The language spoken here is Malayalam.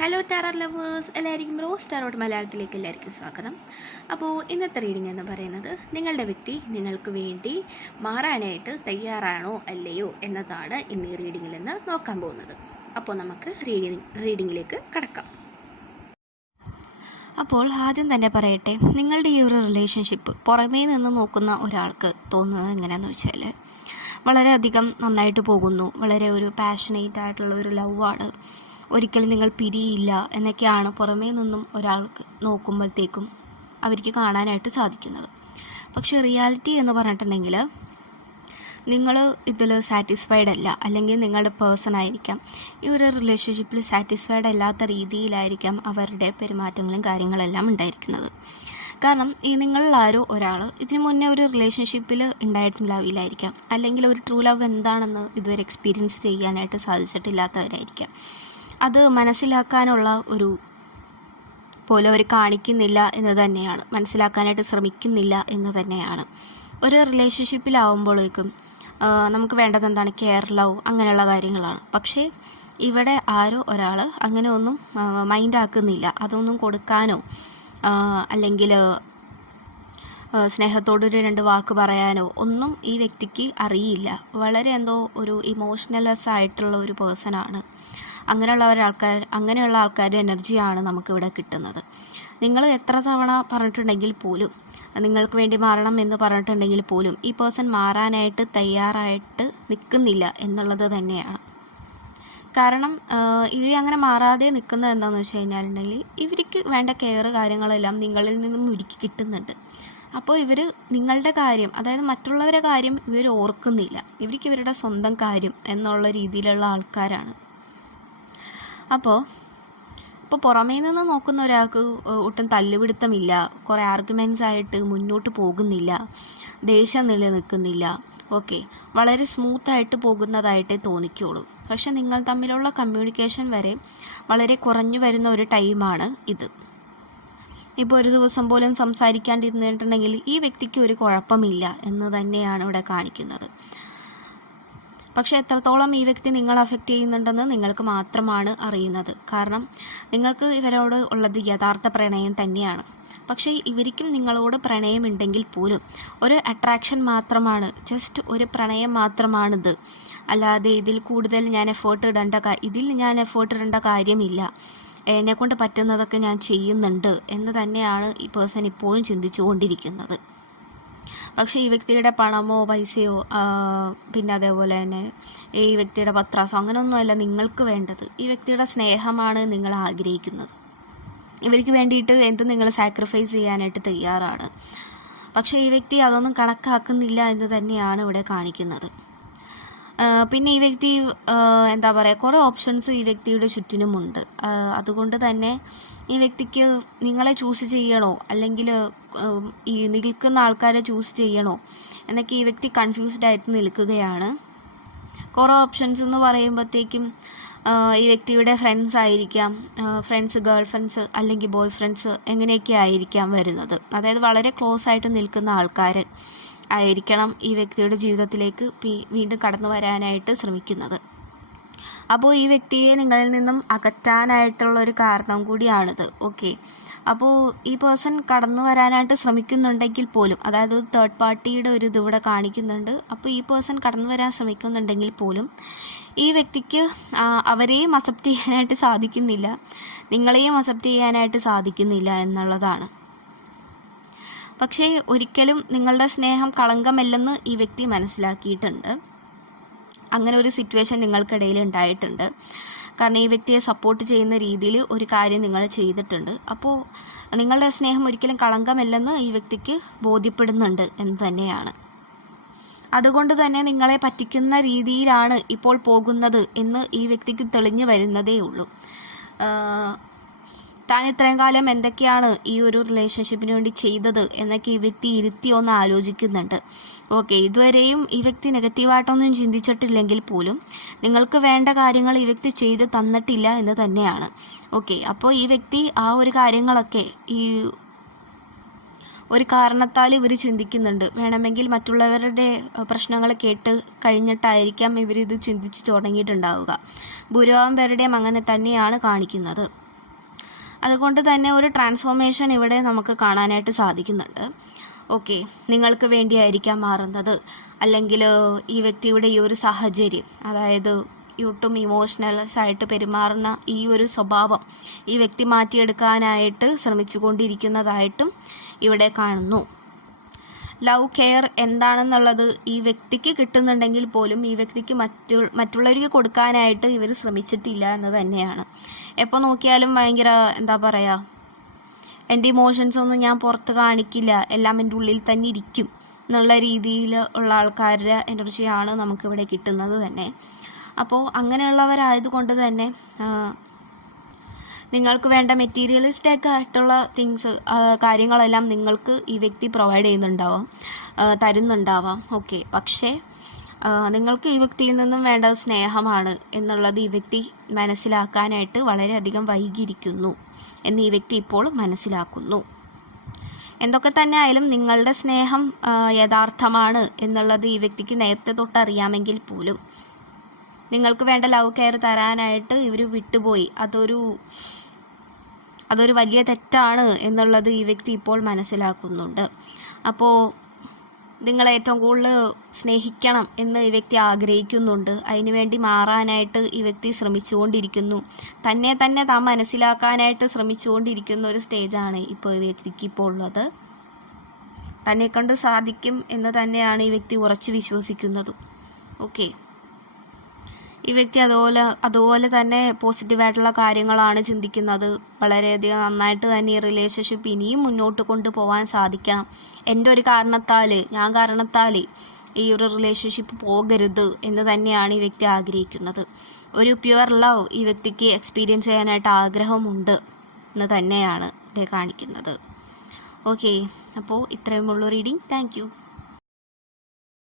ഹലോ ടാറർ ലവേഴ്സ്, എല്ലാവർക്കും റോസ് ടാറോട്ട് മലയാളത്തിലേക്ക് എല്ലാവർക്കും സ്വാഗതം. അപ്പോൾ ഇന്നത്തെ റീഡിംഗ് എന്ന് പറയുന്നത് നിങ്ങളുടെ വ്യക്തി നിങ്ങൾക്ക് വേണ്ടി മാറാനായിട്ട് തയ്യാറാണോ അല്ലയോ എന്നതാണ് ഇന്ന് ഈ റീഡിങ്ങിൽ നിന്ന് നോക്കാൻ പോകുന്നത്. അപ്പോൾ നമുക്ക് റീഡിങ്ങിലേക്ക് കടക്കാം. അപ്പോൾ ആദ്യം തന്നെ പറയട്ടെ, നിങ്ങളുടെ ഈ ഒരു റിലേഷൻഷിപ്പ് പുറമേ നിന്ന് നോക്കുന്ന ഒരാൾക്ക് തോന്നുന്നത് എങ്ങനെയാണെന്ന് വെച്ചാൽ വളരെയധികം നന്നായിട്ട് പോകുന്നു, വളരെ ഒരു പാഷനേറ്റ് ആയിട്ടുള്ള ഒരു ലവാണ്, ഒരിക്കലും നിങ്ങൾ പിരിയില്ല എന്നൊക്കെയാണ് പുറമേ നിന്നും ഒരാൾക്ക് നോക്കുമ്പോഴത്തേക്കും അവർക്ക് കാണാനായിട്ട് സാധിക്കുന്നത്. പക്ഷേ റിയാലിറ്റി എന്ന് പറഞ്ഞിട്ടുണ്ടെങ്കിൽ നിങ്ങൾ ഇതിൽ സാറ്റിസ്ഫൈഡ് അല്ല, അല്ലെങ്കിൽ നിങ്ങളുടെ പേഴ്സൺ ആയിരിക്കാം ഈ ഒരു റിലേഷൻഷിപ്പിൽ സാറ്റിസ്ഫൈഡ് അല്ലാത്ത രീതിയിലായിരിക്കാം അവരുടെ പെരുമാറ്റങ്ങളും കാര്യങ്ങളെല്ലാം ഉണ്ടായിരിക്കുന്നത്. കാരണം ഈ നിങ്ങളിൽ ആരോ ഒരാൾ ഇതിനു മുന്നേ ഒരു റിലേഷൻഷിപ്പിൽ ഉണ്ടായിട്ടുണ്ടാവില്ലായിരിക്കാം, അല്ലെങ്കിൽ ഒരു ട്രൂ ലവ് എന്താണെന്ന് ഇതുവരെ എക്സ്പീരിയൻസ് ചെയ്യാനായിട്ട് സാധിച്ചിട്ടില്ലാത്തവരായിരിക്കാം. അത് മനസ്സിലാക്കാനുള്ള ഒരു പോലും അവർ കാണിക്കുന്നില്ല എന്ന് തന്നെയാണ്, മനസ്സിലാക്കാനായിട്ട് ശ്രമിക്കുന്നില്ല എന്ന് തന്നെയാണ്. ഒരു റിലേഷൻഷിപ്പിലാവുമ്പോഴേക്കും നമുക്ക് വേണ്ടത് എന്താണ്? കെയർ, ലവ്, അങ്ങനെയുള്ള കാര്യങ്ങളാണ്. പക്ഷേ ഇവിടെ ആരോ ഒരാൾ അങ്ങനെ ഒന്നും മൈൻഡാക്കുന്നില്ല. അതൊന്നും കൊടുക്കാനോ അല്ലെങ്കിൽ സ്നേഹത്തോടൊരു രണ്ട് വാക്ക് പറയാനോ ഒന്നും ഈ വ്യക്തിക്ക് അറിയില്ല. വളരെ എന്തോ ഒരു ഇമോഷണലെസ് ആയിട്ടുള്ള ഒരു പേഴ്സണാണ്. അങ്ങനെയുള്ള ആൾക്കാരുടെ എനർജിയാണ് നമുക്കിവിടെ കിട്ടുന്നത്. നിങ്ങൾ എത്ര തവണ പറഞ്ഞിട്ടുണ്ടെങ്കിൽ പോലും, നിങ്ങൾക്ക് വേണ്ടി മാറണം എന്ന് പറഞ്ഞിട്ടുണ്ടെങ്കിൽ പോലും ഈ പേഴ്സൺ മാറാനായിട്ട് തയ്യാറായിട്ട് നിൽക്കുന്നില്ല എന്നുള്ളത് തന്നെയാണ്. കാരണം ഇവർ അങ്ങനെ മാറാതെ നിൽക്കുന്നത് എന്താണെന്ന് വെച്ച് കഴിഞ്ഞാലുണ്ടെങ്കിൽ ഇവർക്ക് വേണ്ട കെയർ കാര്യങ്ങളെല്ലാം നിങ്ങളിൽ നിന്നും ഇവർക്ക് കിട്ടുന്നുണ്ട്. അപ്പോൾ ഇവർ നിങ്ങളുടെ കാര്യം, അതായത് മറ്റുള്ളവരുടെ കാര്യം ഇവർ ഓർക്കുന്നില്ല. ഇവർക്ക് ഇവരുടെ സ്വന്തം കാര്യം എന്നുള്ള രീതിയിലുള്ള ആൾക്കാരാണ്. അപ്പോൾ പുറമേ നിന്ന് നോക്കുന്ന ഒരാൾക്ക് ഒട്ടും തല്ലുപിടുത്തമില്ല, കുറേ ആർഗ്യുമെൻറ്റ്സ് ആയിട്ട് മുന്നോട്ട് പോകുന്നില്ല, ദേഷ്യം നിലനിൽക്കുന്നില്ല, ഓക്കെ, വളരെ സ്മൂത്തായിട്ട് പോകുന്നതായിട്ടേ തോന്നിക്കുള്ളൂ. പക്ഷെ നിങ്ങൾ തമ്മിലുള്ള കമ്മ്യൂണിക്കേഷൻ വരെ വളരെ കുറഞ്ഞു വരുന്ന ഒരു ടൈമാണ് ഇത്. ഇപ്പോൾ ഒരു ദിവസം പോലും സംസാരിക്കാണ്ടിരുന്നിട്ടുണ്ടെങ്കിൽ ഈ വ്യക്തിക്ക് ഒരു കുഴപ്പമില്ല എന്ന് തന്നെയാണ് ഇവിടെ കാണിക്കുന്നത്. പക്ഷേ എത്രത്തോളം ഈ വ്യക്തി നിങ്ങളെ അഫക്റ്റ് ചെയ്യുന്നുണ്ടെന്ന് നിങ്ങൾക്ക് മാത്രമാണ് അറിയുന്നത്. കാരണം നിങ്ങൾക്ക് ഇവരോട് ഉള്ളത് യഥാർത്ഥ പ്രണയം തന്നെയാണ്. പക്ഷേ ഇവർക്കും നിങ്ങളോട് പ്രണയമുണ്ടെങ്കിൽ പോലും ഒരു അട്രാക്ഷൻ മാത്രമാണ്, ജസ്റ്റ് ഒരു പ്രണയം മാത്രമാണിത്. അല്ലാതെ ഇതിൽ കൂടുതൽ ഞാൻ എഫേർട്ട് ഇടേണ്ട കാര്യമില്ല, എന്നെക്കൊണ്ട് പറ്റുന്നതൊക്കെ ഞാൻ ചെയ്യുന്നുണ്ട് എന്ന് തന്നെയാണ് ഈ പേഴ്സൺ ഇപ്പോഴും ചിന്തിച്ചുകൊണ്ടിരിക്കുന്നത്. പക്ഷേ ഈ വ്യക്തിയുടെ പണമോ പൈസയോ പിന്നെ അതേപോലെ തന്നെ ഈ വ്യക്തിയുടെ പത്രാസോ അങ്ങനെയൊന്നുമല്ല നിങ്ങൾക്ക് വേണ്ടത്. ഈ വ്യക്തിയുടെ സ്നേഹമാണ് നിങ്ങൾ ആഗ്രഹിക്കുന്നത്. ഇവർക്ക് വേണ്ടിയിട്ട് എന്തും നിങ്ങൾ സാക്രിഫൈസ് ചെയ്യാനായിട്ട് തയ്യാറാണ്. പക്ഷേ ഈ വ്യക്തി അതൊന്നും കണക്കാക്കുന്നില്ല എന്ന് തന്നെയാണ് ഇവിടെ കാണിക്കുന്നത്. പിന്നെ ഈ വ്യക്തി എന്താ പറയുക, കുറേ ഓപ്ഷൻസ് ഈ വ്യക്തിയുടെ ചുറ്റിനുമുണ്ട്. അതുകൊണ്ട് തന്നെ ഈ വ്യക്തിക്ക് നിങ്ങളെ ചൂസ് ചെയ്യണോ അല്ലെങ്കിൽ ഈ നിൽക്കുന്ന ആൾക്കാരെ ചൂസ് ചെയ്യണോ എന്നൊക്കെ ഈ വ്യക്തി കൺഫ്യൂസ്ഡ് ആയിട്ട് നിൽക്കുകയാണ്. കുറേ ഓപ്ഷൻസ് എന്ന് പറയുമ്പോഴത്തേക്കും ഈ വ്യക്തിയുടെ ഫ്രണ്ട്സ് ആയിരിക്കാം, ഗേൾ ഫ്രണ്ട്സ് അല്ലെങ്കിൽ ബോയ് ഫ്രണ്ട്സ് എങ്ങനെയൊക്കെ ആയിരിക്കാം വരുന്നത്. അതായത് വളരെ ക്ലോസ് ആയിട്ട് നിൽക്കുന്ന ആൾക്കാർ ആയിരിക്കണം ഈ വ്യക്തിയുടെ ജീവിതത്തിലേക്ക് വീണ്ടും കടന്നു വരാനായിട്ട് ശ്രമിക്കുന്നത്. അപ്പോൾ ഈ വ്യക്തിയെ നിങ്ങളിൽ നിന്നും അകറ്റാനായിട്ടുള്ളൊരു കാരണം കൂടിയാണിത്. ഓക്കെ, അപ്പോൾ ഈ പേഴ്സൺ കടന്നു വരാനായിട്ട് ശ്രമിക്കുന്നുണ്ടെങ്കിൽ പോലും, അതായത് തേർഡ് പാർട്ടിയുടെ ഒരു ഇതിവിടെ കാണിക്കുന്നുണ്ട്. അപ്പോൾ ഈ പേഴ്സൺ കടന്നു വരാൻ ശ്രമിക്കുന്നുണ്ടെങ്കിൽ പോലും ഈ വ്യക്തിക്ക് അവരെയും അക്സെപ്റ്റ് ചെയ്യാനായിട്ട് സാധിക്കുന്നില്ല, നിങ്ങളെയും അക്സെപ്റ്റ് ചെയ്യാനായിട്ട് സാധിക്കുന്നില്ല എന്നുള്ളതാണ്. പക്ഷേ ഒരിക്കലും നിങ്ങളുടെ സ്നേഹം കളങ്കമല്ലെന്ന് ഈ വ്യക്തി മനസ്സിലാക്കിയിട്ടുണ്ട്. അങ്ങനെ ഒരു സിറ്റുവേഷൻ നിങ്ങൾക്കിടയിൽ ഉണ്ടായിട്ടുണ്ട്. കാരണം ഈ വ്യക്തിയെ സപ്പോർട്ട് ചെയ്യുന്ന രീതിയിൽ ഒരു കാര്യം നിങ്ങൾ ചെയ്തിട്ടുണ്ട്. അപ്പോൾ നിങ്ങളുടെ സ്നേഹം ഒരിക്കലും കളങ്കമല്ലെന്ന് ഈ വ്യക്തിക്ക് ബോധ്യപ്പെടുന്നുണ്ട് എന്ന് തന്നെയാണ്. അതുകൊണ്ട് തന്നെ നിങ്ങളെ പറ്റിക്കുന്ന രീതിയിലാണ് ഇപ്പോൾ പോകുന്നത് എന്ന് ഈ വ്യക്തിക്ക് തെളിഞ്ഞു വരുന്നതേ ഉള്ളൂ. താൻ ഇത്രയും കാലം എന്തൊക്കെയാണ് ഈ ഒരു റിലേഷൻഷിപ്പിന് വേണ്ടി ചെയ്തത് എന്നൊക്കെ ഈ വ്യക്തി ഇരുത്തി ഒന്ന് ആലോചിക്കുന്നുണ്ട്. ഓക്കെ, ഇതുവരെയും ഈ വ്യക്തി നെഗറ്റീവായിട്ടൊന്നും ചിന്തിച്ചിട്ടില്ലെങ്കിൽ പോലും നിങ്ങൾക്ക് വേണ്ട കാര്യങ്ങൾ ഈ വ്യക്തി ചെയ്ത് തന്നിട്ടില്ല എന്ന് തന്നെയാണ്. ഓക്കെ, അപ്പോൾ ഈ വ്യക്തി ആ ഒരു കാര്യങ്ങളൊക്കെ ഈ ഒരു കാരണത്താൽ ഇവർ ചിന്തിക്കുന്നുണ്ട്. വേണമെങ്കിൽ മറ്റുള്ളവരുടെ പ്രശ്നങ്ങൾ കേട്ട് കഴിഞ്ഞിട്ടായിരിക്കാം ഇവരിത് ചിന്തിച്ച് തുടങ്ങിയിട്ടുണ്ടാവുക. ഭൂരിഭാഗം പേരുടെയും അങ്ങനെ തന്നെയാണ് കാണിക്കുന്നത്. അതുകൊണ്ട് തന്നെ ഒരു ട്രാൻസ്ഫോർമേഷൻ ഇവിടെ നമുക്ക് കാണാനായിട്ട് സാധിക്കുന്നുണ്ട്. ഓക്കെ, നിങ്ങൾക്ക് വേണ്ടിയായിരിക്കാം മാറുന്നത്, അല്ലെങ്കിൽ ഈ വ്യക്തിയുടെ ഈ ഒരു സാഹചര്യം, അതായത് ഒട്ടും ഇമോഷണൽസ് ആയിട്ട് പെരുമാറുന്ന ഈ ഒരു സ്വഭാവം ഈ വ്യക്തി മാറ്റിയെടുക്കാനായിട്ട് ശ്രമിച്ചുകൊണ്ടിരിക്കുന്നതായിട്ടും ഇവിടെ കാണുന്നു. ലവ് കെയർ എന്താണെന്നുള്ളത് ഈ വ്യക്തിക്ക് കിട്ടുന്നുണ്ടെങ്കിൽ പോലും ഈ വ്യക്തിക്ക് മറ്റുള്ളവർക്ക് കൊടുക്കാനായിട്ട് ഇവർ ശ്രമിച്ചിട്ടില്ല എന്ന് തന്നെയാണ്. എപ്പോൾ നോക്കിയാലും ഭയങ്കര എന്താ പറയുക, എൻ്റെ ഇമോഷൻസ് ഒന്നും ഞാൻ പുറത്ത് കാണിക്കില്ല, എല്ലാം എൻ്റെ ഉള്ളിൽ തന്നെ ഇരിക്കും എന്നുള്ള രീതിയിൽ ഉള്ള ആൾക്കാരുടെ എനർജിയാണ് നമുക്കിവിടെ കിട്ടുന്നത് തന്നെ. അപ്പോൾ അങ്ങനെയുള്ളവരായതുകൊണ്ട് തന്നെ നിങ്ങൾക്ക് വേണ്ട മെറ്റീരിയലിസ്റ്റിക് ആയിട്ടുള്ള കാര്യങ്ങളെല്ലാം നിങ്ങൾക്ക് ഈ വ്യക്തി പ്രൊവൈഡ് തരുന്നുണ്ടാവാം. ഓക്കെ, പക്ഷേ നിങ്ങൾക്ക് ഈ വ്യക്തിയിൽ നിന്നും വേണ്ടത് സ്നേഹമാണ് എന്നുള്ളത് ഈ വ്യക്തി മനസ്സിലാക്കാനായിട്ട് വളരെയധികം വൈകിയിരിക്കുന്നു എന്ന് ഈ വ്യക്തി ഇപ്പോൾ മനസ്സിലാക്കുന്നു. എന്തൊക്കെ തന്നെ ആയാലും നിങ്ങളുടെ സ്നേഹം യഥാർത്ഥമാണ് എന്നുള്ളത് ഈ വ്യക്തിക്ക് നേരത്തെ തൊട്ടറിയാമെങ്കിൽ പോലും നിങ്ങൾക്ക് വേണ്ട ലവ് കെയർ തരാനായിട്ട് ഇവർ വിട്ടുപോയി. അതൊരു വലിയ തെറ്റാണ് എന്നുള്ളത് ഈ വ്യക്തി ഇപ്പോൾ മനസ്സിലാക്കുന്നുണ്ട്. അപ്പോൾ നിങ്ങളെ ഏറ്റവും കൂടുതൽ സ്നേഹിക്കണം എന്ന് ഈ വ്യക്തി ആഗ്രഹിക്കുന്നുണ്ട്. അതിനുവേണ്ടി മാറാനായിട്ട് ഈ വ്യക്തി ശ്രമിച്ചുകൊണ്ടിരിക്കുന്നു. തന്നെ താൻ മനസ്സിലാക്കാനായിട്ട് ശ്രമിച്ചുകൊണ്ടിരിക്കുന്ന ഒരു സ്റ്റേജാണ് ഇപ്പോൾ ഈ വ്യക്തിക്ക് ഇപ്പോൾ ഉള്ളത്. തന്നെ കൊണ്ട് സാധിക്കും എന്ന് തന്നെയാണ് ഈ വ്യക്തി ഉറച്ചു വിശ്വസിക്കുന്നതും. ഓക്കെ, ഈ വ്യക്തി അതുപോലെ തന്നെ പോസിറ്റീവായിട്ടുള്ള കാര്യങ്ങളാണ് ചിന്തിക്കുന്നത്. വളരെയധികം നന്നായിട്ട് തന്നെ ഈ റിലേഷൻഷിപ്പ് ഇനിയും മുന്നോട്ട് കൊണ്ടുപോകാൻ സാധിക്കണം. എൻ്റെ ഒരു ഞാൻ കാരണത്താൽ ഈ ഒരു റിലേഷൻഷിപ്പ് പോകരുത് എന്ന് തന്നെയാണ് ഈ വ്യക്തി ആഗ്രഹിക്കുന്നത്. ഒരു പ്യുവർ ലവ് ഈ വ്യക്തിക്ക് എക്സ്പീരിയൻസ് ചെയ്യാനായിട്ട് ആഗ്രഹമുണ്ട് എന്ന് തന്നെയാണ് ഇവിടെ കാണിക്കുന്നത്. ഓക്കെ, അപ്പോൾ ഇത്രയുമുള്ള റീഡിങ്. Thank you.